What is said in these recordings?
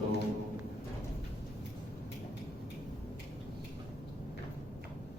2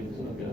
182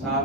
60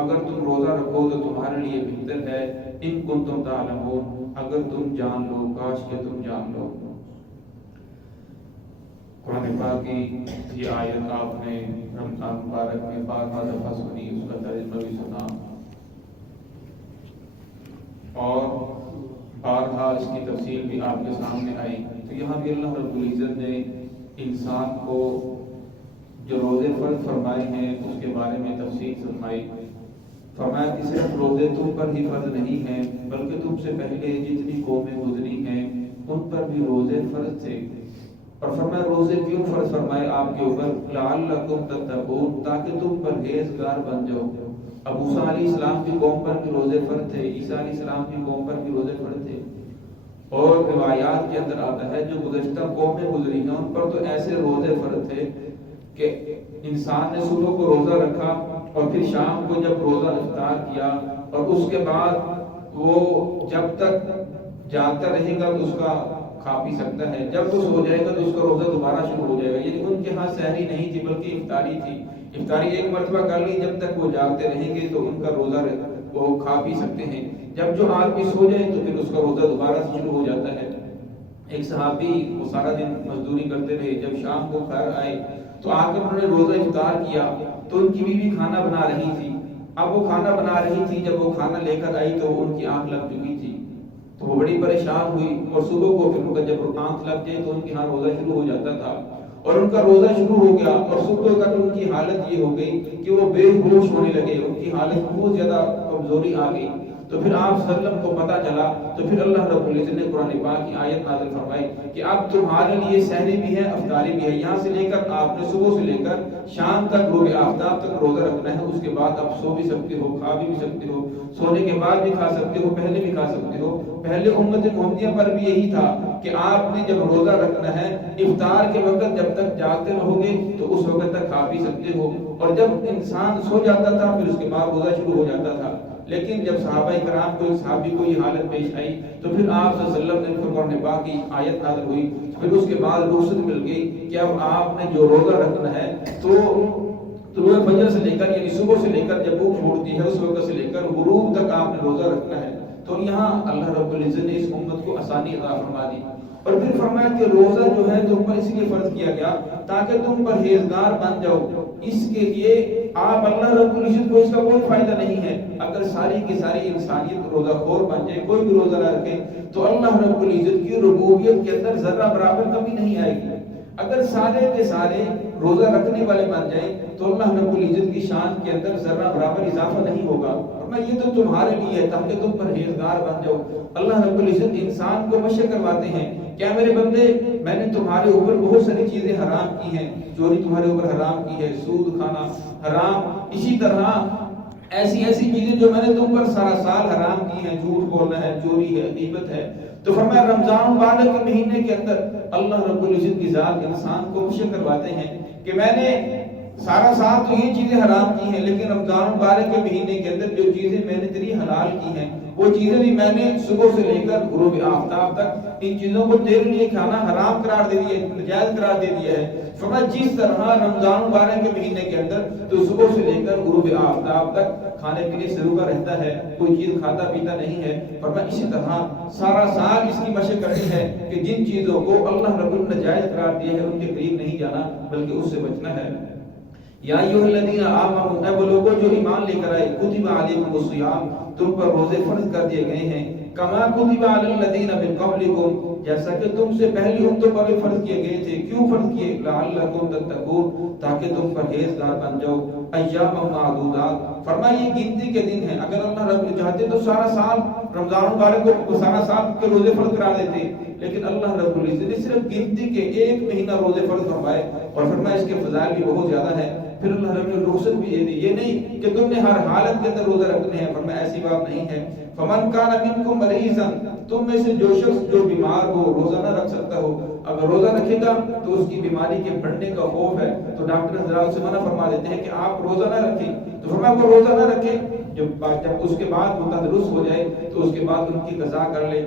اگر تم روزہ رکھو تو تمہارے لیے بہتر ہے، ان کنتم تعلمون، اگر تم جان لو، کاش کہ تم جان لو۔ قرآن پاک کی یہ آیت آپ نے رمضان مبارک میں بارہا دفعہ سنی، اس کا ترجمہ بھی سنا اور بارہا اس کی تفصیل بھی آپ کے سامنے آئی۔ تو یہاں بھی اللہ رب العزت نے انسان کو جو روزے فرض فرمائے ہیں اس کے بارے میں تفصیل فرمائی۔ فرمایا کہ صرف روزے تم پر ہی فرض نہیں ہیں بلکہ تم سے پہلے جتنی قومیں گزری ہیں ان پر بھی روزے فرض تھے، اور فرمایا روزے کیوں فرض فرمائے آپ کے اوپر؟ لعلکم تتقون، تاکہ تم پرہیزگار بن جاؤ۔ اب موسیٰ علیہ السلام کی قوم پر بھی روزے فرض تھے، عیسیٰ علیہ السلام کی قوم پر بھی روزے فرض تھے، اور روایات کے اندر آتا ہے جو گزشتہ قومیں گزری ہیں ان پر تو ایسے روزے فرض تھے کہ انسان نے صبح کو روزہ رکھا اور پھر شام کو جب روزہ افطار کیا اور اس کے بعد وہ جب تک جاگتا رہے گا تو اس کا کھا پی سکتا ہے، جب وہ سو جائے گا تو اس کا روزہ دوبارہ شروع ہو جائے گا۔ یعنی ان کے ہاں سحری نہیں تھی بلکہ افطاری تھی، افطاری ایک مرتبہ کر لی، جب تک وہ جاگتے رہیں گے تو ان کا روزہ وہ کھا پی سکتے ہیں، جب جو آدمی سو جائے تو پھر اس کا روزہ دوبارہ شروع ہو جاتا ہے۔ ایک صحابی وہ سارا دن مزدوری کرتے رہے، جب شام کو خیر آئے تو آ کر انہوں نے روزہ افطار کیا تو ان کی بیوی کھانا بنا رہی تھی۔ اب وہ کھانا بنا رہی تھی، جب وہ کھانا لے کر آئی تو ان کی آنکھ لگ چکی تھی، تو وہ بڑی پریشان ہوئی، اور صبح کو پھر ان کا جب آنکھ لگ جائے تو ان کے ہاں روزہ شروع ہو جاتا تھا، اور ان کا روزہ شروع ہو گیا، اور صبح تک ان کی حالت یہ ہو گئی کہ وہ بے ہوش ہونے لگے، ان کی حالت بہت زیادہ کمزوری آ گئی۔ تو پھر آپ صلی اللہ علیہ وسلم کو پتہ چلا تو پھر اللہ رب العزت نے قرآن پاک کی آیت نازل فرمائی کہ اب تمہارے لیے سحری بھی ہے، افطاری بھی ہے، یہاں سے لے کر آپ نے صبح سے لے کر شام تک غروب آفتاب تک روزہ رکھنا ہے، اس کے بعد آپ سو بھی سکتے ہو، کھا بھی سکتے ہو، سونے کے بعد بھی کھا سکتے ہو، پہلے بھی کھا سکتے ہو۔ پہلے امت محمدیہ پر بھی یہی تھا کہ آپ نے جب روزہ رکھنا ہے افطار کے وقت جب تک جاگتے رہو گے تو اس وقت تک کھا بھی سکتے ہو، اور جب انسان سو جاتا تھا پھر اس کے بعد روزہ شروع ہو جاتا تھا۔ لیکن جب صحابہ کرام کو ایک صحابی کو یہ حالت پیش آئی تو پھر آپ صلی اللہ علیہ وسلم نے قرآن پاک کی آیت نازل ہوئی، پھر اس کے بعد رخصت مل گئی کہ اب آپ نے جو روزہ رکھنا ہے تو طلوع فجر سے لے کر یعنی صبح سے لے کر جب وہ چھوڑتی ہے اس وقت سے لے کر غروب تک آپ نے روزہ رکھنا ہے۔ تو یہاں اللہ رب العزت نے اس امت کو آسانی عطا فرما دی، اور پھر فرمایا کہ روزہ جو ہے تم پر اس لیے فرض کیا گیا تاکہ تم پرہیزگار بن جاؤ۔ اس کے لیے آپ اللہ رب العزت کو اس کا کوئی فائدہ نہیں ہے، اگر ساری کی ساری انسانیت روزہ خور بن جائے، کوئی بھی روزہ نہ رکھے تو اللہ رب العزت کی ربوبیت کے اندر ذرہ برابر کمی نہیں آئے گی۔ اگر سارے کے سارے روزہ رکھنے والے بن جائیں تو اللہ رب العزت کی شان کے اندر ذرہ برابر اضافہ نہیں ہوگا، اور یہ تو تمہارے لیے ہے تاکہ تم پرہیزگار بن جاؤ۔ اللہ رب العزت انسان کو مشق کرواتے ہیں، کیا میرے بندے میں نے تمہارے اوپر بہت ساری چیزیں حرام کی ہیں، چوری تمہارے اوپر حرام کی ہے، سود کھانا حرام، اسی طرح ایسی چیزیں جو میں نے تم پر سارا سال حرام کی ہیں، جھوٹ بولنا ہے، چوری ہے، غیبت ہے۔ تو فرمایا رمضان مبارک کے مہینے کے اندر اللہ رب العزت کی ذات انسان کو مشق کرواتے ہیں کہ میں نے سارا سال تو یہ چیزیں حرام کی ہیں، لیکن رمضان مبارک کے مہینے کے اندر جو چیزیں میں نے تیری حلال کی ہیں وہ چیزیں بھی میں نے صبح سے لے کر غروب آفتاب تک ان چیزوں کو تیرے لیے کھانا حرام قرار دے دیا ہے، ناجائز قرار دے دیا ہے۔ فرمایا جس طرح رمضان مبارک کے مہینے کے اندر تو صبح سے لے کر غروب آفتاب تک کھانے پینے سے روکا رہتا ہے، کوئی چیز کھاتا پیتا نہیں ہے، فرمایا اسی طرح سارا سال اس کی مشق کرنی ہے کہ جن چیزوں کو اللہ رب العزت نے ناجائز قرار دیا ہے ان کے قریب نہیں جانا بلکہ اس سے بچنا ہے۔ یا ایھا الذین آمنوا، اے وہ لوگوں جو ایمان لے کر آئے، کتب علیکم الصیام، تم پر روزے فرض کر دیے گئے ہیں، کما کتب علی الذین من قبلکم، جیسا کہ تم سے پہلی امتوں پر بھی فرض کیے گئے تھے۔ کیوں فرض کیے؟ لعلکم تتقون، تاکہ تم پرہیزگار بن جاؤ۔ ایام معدودات، فرمایا یہ گنتی کے دن ہیں، اگر اللہ رب چاہتے تو سارا سال رمضان مبارک کو سارا سال کے روزے فرض کرا دیتے، لیکن اللہ رب العزت نے صرف گنتی کے ایک مہینہ روزے فرض فرمائے، اور فرمایا اس کے فضائل بھی بہت زیادہ ہیں۔ پھر اللہ رب نے رخصت بھی دے دی، یہ نہیں کہ تم نے ہر حالت کے اندر روزہ رکھنے ہیں، فرمایا ایسی بات نہیں ہے۔ فمن کان منکم مریضا، تم میں سے جو شخص جو بیمار ہو، روزہ نہ رکھ سکتا ہو، اگر روزہ رکھے گا تو اس کی بیماری کے بڑھنے کا خوف ہے تو ڈاکٹر حضرات سے منع فرما دیتے ہیں کہ آپ روزہ نہ رکھیں، تو فرمایا وہ روزہ نہ رکھے، جب اس کے بعد وہ تندرست ہو جائے تو اس کے بعد ان کی قضا کر لے۔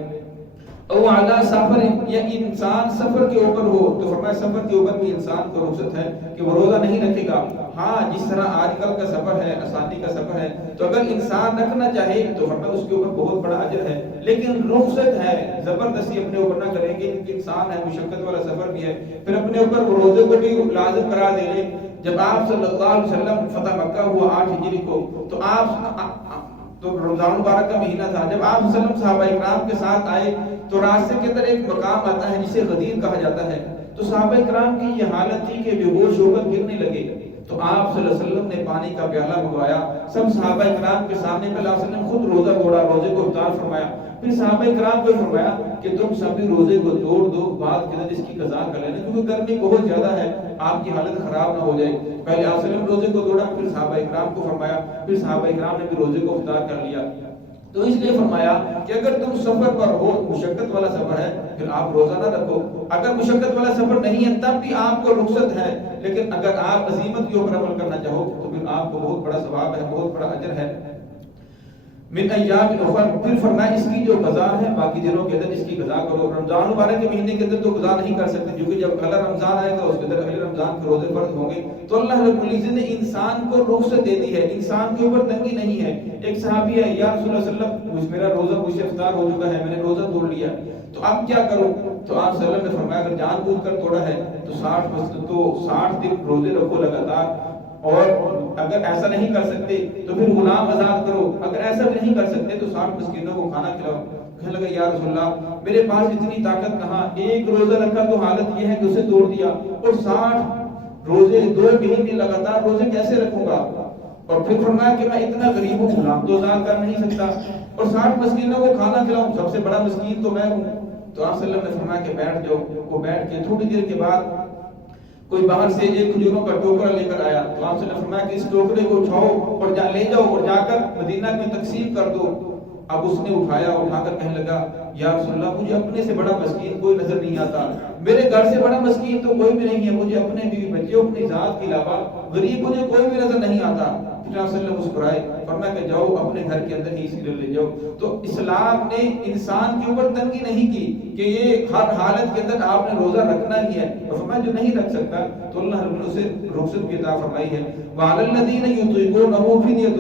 او علی سفر، یا انسان سفر کے اوپر ہو، تو فرمایا سفر کے اوپر بھی انسان کو رخصت ہے کہ وہ روزہ نہیں رکھے گا۔ ہاں جس طرح آج کل کا سفر ہے، آسانی کا سفر ہے، تو اگر انسان رکھنا چاہے تو فرمایا اس کے اوپر بہت بڑا اجر ہے، لیکن رخصت ہے، زبردستی اپنے اوپر نہ کرے کہ انسان ہے، مشقت والا سفر بھی ہے، پھر اپنے اوپر روزے کو بھی لازم قرار دے لے۔ جب آپ صلی اللہ علیہ وسلم فتح مکہ ہوا 8 ہجری کو، تو تو رمضان مبارک کا مہینہ تھا، جب آپ صلی اللہ علیہ وسلم صحابہ اکرام کے ساتھ آئے تو راستے کے اندر ایک مقام آتا ہے جسے غدیر کہا جاتا ہے، تو صحابہ اکرام کی یہ حالت تھی کہ بے ہوش ہو کر گرنے لگے، تو آپ صلی اللہ علیہ وسلم نے پانی کا پیالہ منگوایا، سب صحابہ اکرام کے سامنے پہ اللہ علیہ وسلم خود روزہ توڑا، روزے کو افطار فرمایا، پھر صحابہ اکرام کو فرمایا کہ تم سبھی روزے کو توڑ دو، بعد کے دن اس کی قضا کر لینا، کیونکہ گرمی بہت زیادہ ہے، آپ کی حالت خراب نہ ہو جائے۔ پہلے آپ صلی اللہ علیہ وسلم روزے کو توڑا، پھر صحابہ اکرام کو فرمایا، پھر صحابہ اکرام نے بھی روزے کو افطار کر لیا۔ تو اس لیے فرمایا کہ اگر تم سفر پر ہو، مشقت والا سفر ہے، پھر آپ روزہ نہ رکھو، اگر مشقت والا سفر نہیں ہے تب بھی آپ کو رخصت ہے، لیکن اگر آپ عزیمت کے اوپر عمل کرنا چاہو تو پھر آپ کو بہت بڑا ثواب ہے، بہت بڑا اجر ہے۔ من ایام اخر، پھر فرمایا اس کی جو قضا ہے باقی دنوں کے اندر اس کی قضا کرو، رمضان مبارک کے مہینے کے اندر تو قضا نہیں کر سکتے، کیونکہ جب اگلا رمضان آئے گا اس کے اندر اگلے رمضان کے روزے فرض ہوں گے، تو اللہ رب العزت نے انسان کو رخصت دے دی ہے، انسان کے اوپر تنگی نہیں ہے۔ ایک صحابی ہے، یا رسول اللہ صلی اللہ علیہ وسلم میرا روزہ مجھ سے افطار ہو چکا ہے، میں نے روزہ توڑ لیا، تو اب کیا کروں؟ تو آپ صلی اللہ علیہ وسلم نے فرمایا اگر جان بوجھ کر توڑا ہے تو 60 دن روزے رکھو لگاتار، اور اگر ایسا نہیں کر سکتے تو پھر غلام آزاد کرو، اگر ایسا بھی نہیں کر سکتے تو 60 مسکینوں کو کھانا کھلاؤ۔ کہنے لگا یا رسول اللہ میرے پاس اتنی طاقت کہاں، ایک روزہ رکھا تو حالت یہ ہے کہ اسے توڑ دیا، اور 60 روزے 2 مہینے لگاتار روزے کیسے رکھوں گا؟ اور پھر فرمایا کہ میں اتنا غریب ہوں، غلام تو آزاد کر نہیں سکتا، اور 60 مسکینوں کو کھانا کھلاؤں، سب سے بڑا مسکین تو میں ہوں۔ تو آپ صلی اللہ علیہ وسلم نے فرمایا کہ بیٹھ جاؤ، وہ بیٹھ کے تھوڑی دیر کے بعد کوئی باہر سے ایک کھجوروں کا ٹوکرا لے کر آیا، تو آپ صلی اللہ علیہ وسلم نے فرمایا کہ اس ٹوکرے کو اٹھاؤ اور لے جاؤ اور جا کر مدینہ میں تقسیم کر دو۔ اب اس نے اٹھایا، اٹھا کر کہنے لگا یا رسول اللہ مجھے اپنے سے بڑا مسکین کوئی نظر نہیں آتا، میرے گھر سے بڑا مسکین تو کوئی بھی نہیں ہے، مجھے اپنے بیوی بچے اپنی ذات کے علاوہ غریب مجھے کوئی بھی نظر نہیں آتا۔ پھر آپ صلی اللہ علیہ وسلم مسکرائے، فرمایا کہ جاؤ اپنے گھر کے اندر ہی سیریل لے جاؤ۔ تو اسلام نے انسان کے اوپر تنگی نہیں کی کہ یہ ہر حالت کے اندر آپ نے روزہ رکھنا ہی ہے، اور فرمایا جو نہیں رکھ سکتا تو اللہ رب نے اسے رخصت بھی عطا فرمائی ہے۔ وعلی الذین یطیقونہ فدیۃ،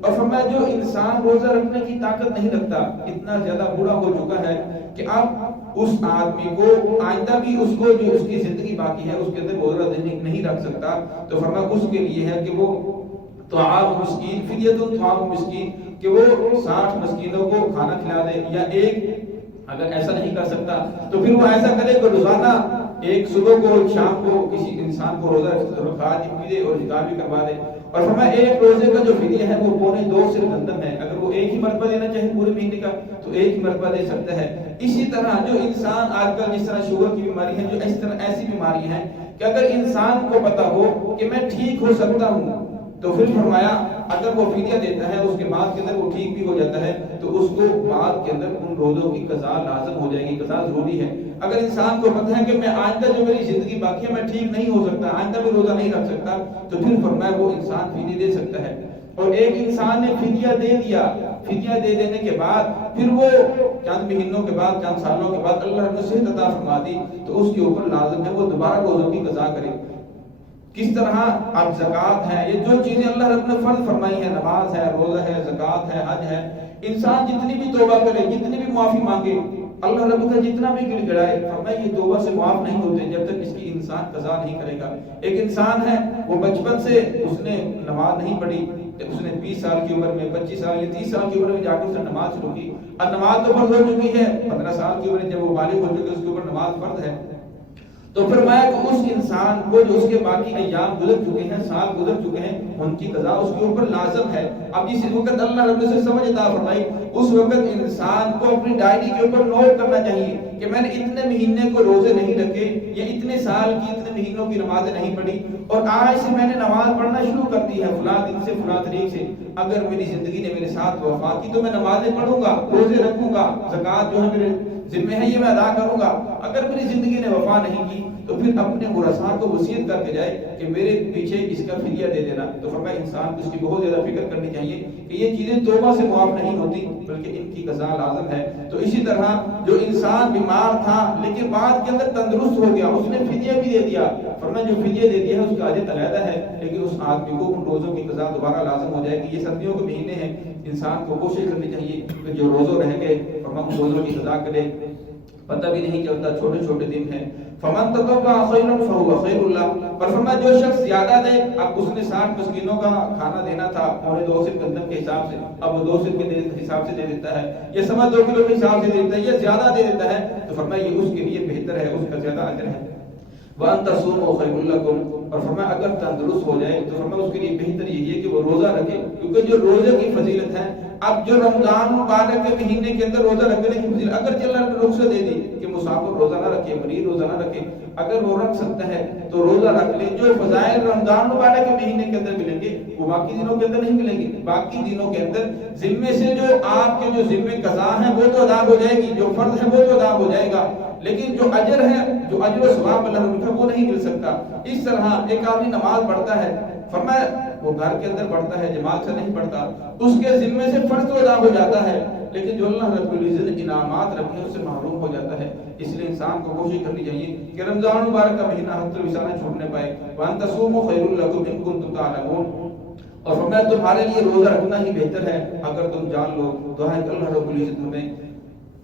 اور فرمایا جو انسان روزہ رکھنے کی طاقت نہیں رکھتا، اتنا زیادہ بوڑھا ہو چکا ہے کہ اب اس آدمی کو آئندہ بھی اس کو جو اس کی زندگی باقی ہے اس کے اندر روزہ نہیں رکھ سکتا، تو فرمایا اس کے لیے ہے کہ وہ طعام مسکین، فدیۃ طعام مسکین، کہ وہ 60 مسکینوں کو کھانا کھلا دے، یا ایک اگر ایسا نہیں کر سکتا تو پھر وہ ایسا کرے کہ روزانہ ایک صبح کو شام کو کسی انسان کو روزہ رکھا دے اور افطار بھی کروا دے۔ اور فرمایا ایک روزے کا جو فدیہ ہے وہ 2.25 سر گندم ہے، اگر وہ ایک ہی مرتبہ دینا چاہے پورے مہینے کا تو ایک ہی مرتبہ دے سکتا ہے۔ اسی طرح جو انسان آج کل جس طرح شوگر کی بیماری ہے، جو اس طرح ایسی بیماری ہیں کہ اگر انسان کو پتا ہو کہ میں ٹھیک ہو سکتا ہوں تو پھر فرمایا اگر وہ فدیہ دیتا ہے اس کے بعد کے اندر وہ ٹھیک بھی ہو جاتا ہے تو اس کو بعد کے اندر ان روزوں کی قضا لازم ہو جائے گی، قضا ضروری ہے۔ اگر انسان کو پتہ ہے کہ میں آئندہ جو میری زندگی باقی ہے میں ٹھیک نہیں ہو سکتا، آئندہ میں روزہ نہیں رکھ سکتا، تو پھر فرمایا وہ انسان فدیہ دے سکتا ہے۔ اور ایک انسان نے فدیہ دے دیا، فدیہ دے دینے کے بعد پھر وہ چند مہینوں کے بعد چند سالوں کے بعد اللہ نے صحت عطا فرما دی تو اس کے اوپر لازم ہے وہ دوبارہ روزوں کی قضا کرے۔ کس طرح اب زکوٰۃ ہے، یہ جو چیزیں اللہ رب نے فرض فرمائی ہے، نماز ہے، روزہ ہے، زکوٰۃ ہے، حج ہے، انسان جتنی بھی توبہ کرے، جتنی بھی معافی مانگے، اللہ رب کا جتنا بھی گڑ گڑائے، فرمایا یہ توبہ سے معاف نہیں ہوتے جب تک اس کی انسان قضا نہیں کرے گا۔ ایک انسان ہے وہ بچپن سے اس نے نماز نہیں پڑھی، اس نے 20 سال کی عمر میں، 25 سال یا 30 سال کی عمر میں جا کر اس نے نماز شروع کی، اور نماز تو فرض ہو چکی ہے، 15 سال کی عمر میں جب وہ بالغ ہو چکے اس کے اوپر نماز فرض ہے، تو فرمایا کہ اس انسان کو جو اس کے باقی ایام گزر چکے ہیں، سال گزر چکے ہیں، ان کی قضا اس کے اوپر لازم ہے۔ اب جس وقت اللہ رب سے سمجھ عطا فرمائی اس وقت انسان کو اپنی ڈائری کے اوپر نوٹ کرنا چاہیے کہ میں نے اتنے مہینے کو روزے نہیں رکھے، یا اتنے سال کی اتنے مہینوں کی نمازیں نہیں پڑھی، اور آج سے میں نے نماز پڑھنا شروع کر دی ہے فلاں دن سے فلاں تاریخ سے، اگر میری زندگی نے میرے ساتھ وفا کی تو میں نمازیں پڑھوں گا، روزے رکھوں گا، زکوٰۃ جو ہے میرے ذمہ ہے یہ میں ادا کروں گا۔ اگر میری زندگی نے وفا نہیں کی تو پھر اپنے ورثاء کو وصیت کر کے جائے کہ میرے پیچھے اس کا فدیہ دے دینا۔ تو فرمایا انسان کو اس کی بہت زیادہ فکر کرنی چاہیے کہ یہ چیزیں توبہ سے معاف نہیں ہوتی بلکہ ان کی قضاء لازم ہے۔ تو اسی طرح جو انسان بیمار تھا لیکن بعد کے اندر تندرست ہو گیا، اس نے فدیہ بھی دے دیا، فرمایا جو فدیہ دے دیا ہے اس کا اجر علیحدہ ہے، لیکن اس آدمی کو ان روزوں کی قضاء دوبارہ لازم ہو جائے گی۔ یہ سردیوں کے مہینے ہیں، انسان کو کوشش کرنی چاہیے کہ جو روزوں رہ گئے فرمایا ان روزوں کی قضاء کرے، پتہ بھی نہیں چلتا، چھوٹے چھوٹے دن ہیں۔ فمن تطوع خیرا فهو خیر اللہ، پر فرمایا جو شخص زیادہ دے، اب اس نے 60 مسکینوں کا کھانا دینا تھا، اور 2 سر گندم کے حساب سے، اب وہ 2 سر کے حساب سے دے دیتا ہے، یہ سوا 2 کلو کے حساب سے دے دیتا ہے، یہ زیادہ دے دیتا ہے، تو فرمایا یہ اس کے لیے بہتر ہے، اس کا زیادہ اجر ہے۔ وَأَن تَصُومُوا خَيْرٌ لَكُمْ، اور فرمایا اگر تندرست ہو جائے تو فرمایا اس کے لیے بہتر یہی ہے کہ وہ روزہ رکھے، کیونکہ جو روزے کی فضیلت ہے، اب جو رمضان مبارک کے مہینے کے اندر روزہ رکھنے کی فضیلت، اگر اللہ نے رخصت دے دی کہ مسافر روزہ نہ رکھے، مریض روزہ نہ رکھے، اگر وہ رکھ سکتا ہے تو روزہ رکھ لے، جو فضائل رمضان مبارک کے مہینے کے اندر ملیں گے وہ باقی دنوں کے اندر نہیں ملیں گے۔ باقی دنوں کے اندر ذمے سے جو آپ کے جو ذمے قضا ہیں وہ تو ادا ہو جائے گی، جو فرض ہے وہ تو ادا ہو جائے گا، لیکن جو اجر ہے، جو اجر و ثواب اللہ نے لکھا وہ نہیں مل سکتا۔ اس طرح ایک آدمی نماز پڑھتا ہے، فرمایا وہ گھر کے اندر پڑھتا ہے، جماعت سے نہیں پڑھتا، اس کے ذمے سے فرض تو ادا ہو جاتا ہے، لیکن جو اللہ رب العزت نے انعامات رکھے ہیں اس سے محروم ہو جاتا ہے۔ اس لیے انسان کو کوشش کرنی چاہیے کہ رمضان مبارک کا مہینہ حد الوسع نہ چھوٹنے پائے۔ وَأَن تَصُومُوا خَيْرٌ لَكُمْ إِن كُنتُمْ تَعْلَمُونَ، اور فرمایا تمہارے لیے روزہ رکھنا ہی بہتر ہے اگر تم جان لو۔ دعا ہے کہ اللہ رب العزت ہمیں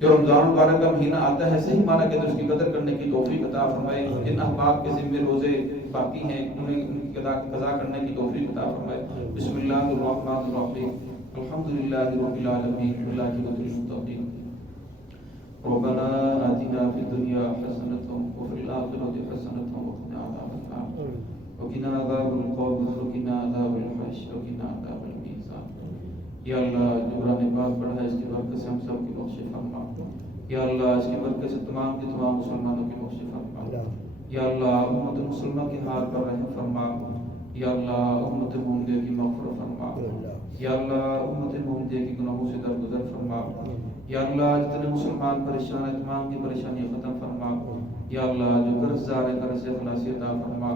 جو رمضان مبارک کا مہینہ آتا ہے صحیح معنی کے اندر اس کی قدر کرنے کی توفیق عطا فرمائے۔ جن احباب کے ذمے روزے باقی ہیں انہیں ان کی قضا کرنے کی توفیق عطا فرمائے۔ بسم اللہ الرحمن الرحیم، الحمدللہ رب العالمین، والعاقبۃ للمتقین، ربنا آتنا فی الدنیا حسنۃ وفی الآخرۃ حسنۃ وقنا عذاب النار، وقنا عذاب القبر، وقنا عذاب الحشر، وقنا عذاب المیزان۔ یا اللہ جو قرآن پاک پڑھا ہے اس کی برکت سے ہم سب کی بخش فرما، یا اللہ اس کی برکت سے تمام کے تمام مسلمانوں کی بخش فرما، یا اللہ امت مسلمہ کے حال پر رحم فرما، یا اللہ امت محمدیہ کی مغفرت فرما، یا اللہ امت محمدیہ کی گناہوں سے درگزر فرما، یا اللہ جتنے مسلمان پریشان ہیں تمام کی پریشانیاں ختم فرما، یا اللہ جو قرض دار ہیں قرض سے خلاصی عطا فرما،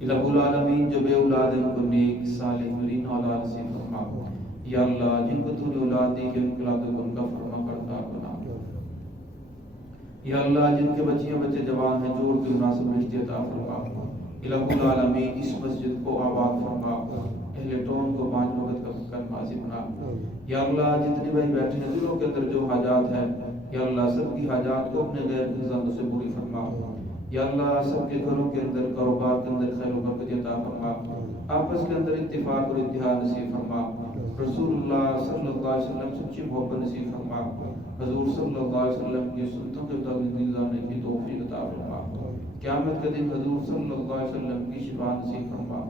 الہ العالمین جو بے اولاد ہیں ان کو نیک صالح مرین اولاد نصیب فرما، یا اللہ جن کو تو نے اولاد دی کہ ان کی اولادوں کو ان کا فرما بردار بنا، یا اللہ جن کے بچیاں بچے جوان ہیں جوڑ کے مناسب رشتے عطا فرما، الہ العالمین اس مسجد کو آباد فرما، اہل ٹون کو 5 وقت کا مکہ نمازی بنا، یا اللہ جتنے بھائی بیٹھے ہیں دلوں کے اندر جو حاجات ہیں یا اللہ سب کی حاجات کو اپنے غیر نظاموں سے پوری فرما، یا اللہ سب کے گھروں کے اندر کاروبار کے اندر خیر و برکت عطا فرما، آپس کے اندر اتفاق اور اتحاد نصیب فرما، رسول اللہ صلی اللہ علیہ وسلم سچی محبت نصیب فرما، حضور صلی اللہ علیہ وسلم کی سنتوں کے مطابق زندگی گزارنے کی توفیق عطا فرما، قیامت کے دن حضور صلی اللہ علیہ وسلم کی شفاعت نصیب فرما،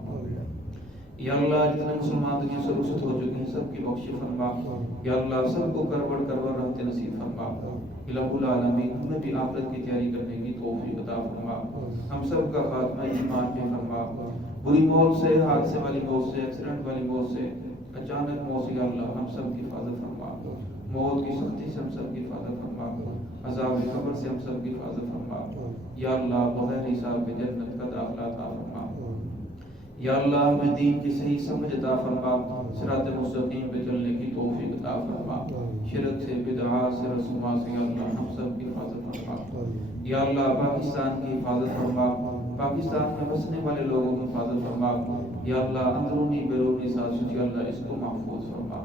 یا اللہ جتنے مسلمان دنیا سے رخصت ہو چکے ہیں سب کی بخش فرما، یا اللہ سب کو کربڑ رحمت نصیب فرما، الہ العالمین ہمیں بھی آخرت کی تیاری کرنے کی توفیق عطا فرما، ہم سب کا خاتمہ ایمان پہ فرما، بری موت سے، حادثے والی موت سے، ایکسیڈنٹ والی موت سے، اچانک موت سے یا اللہ ہم سب کی حفاظت فرما، موت کی سختی سے ہم سب کی حفاظت فرما، عذاب قبر سے ہم سب کی حفاظت فرما، یا اللہ بغیر حساب کے جنت کا داخلہ عطا فرما، یا اللہ ہمیں دین کی صحیح سمجھ عطا فرما، صراط مستقیم پہ چلنے کی توفیق عطا فرما، شرک سے، بدعات سے، رسومات سے یا اللہ ہم سب کی حفاظت فرما، یا اللہ پاکستان کی حفاظت فرما، پاکستان میں بسنے والے لوگوں کی حفاظت فرما، یا اللہ اندرونی بیرونی سازش یا اللہ اس کو محفوظ فرما،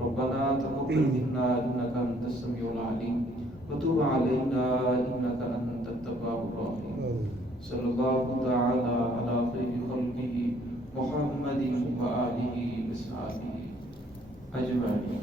ربنا تقبل منا انک انت السمیع العلیم وتب علینا انک انت التواب الرحیم، صلی اللہ تعالی علی خیر خلقہ محمد و آلہ و صحبہ اجمعین۔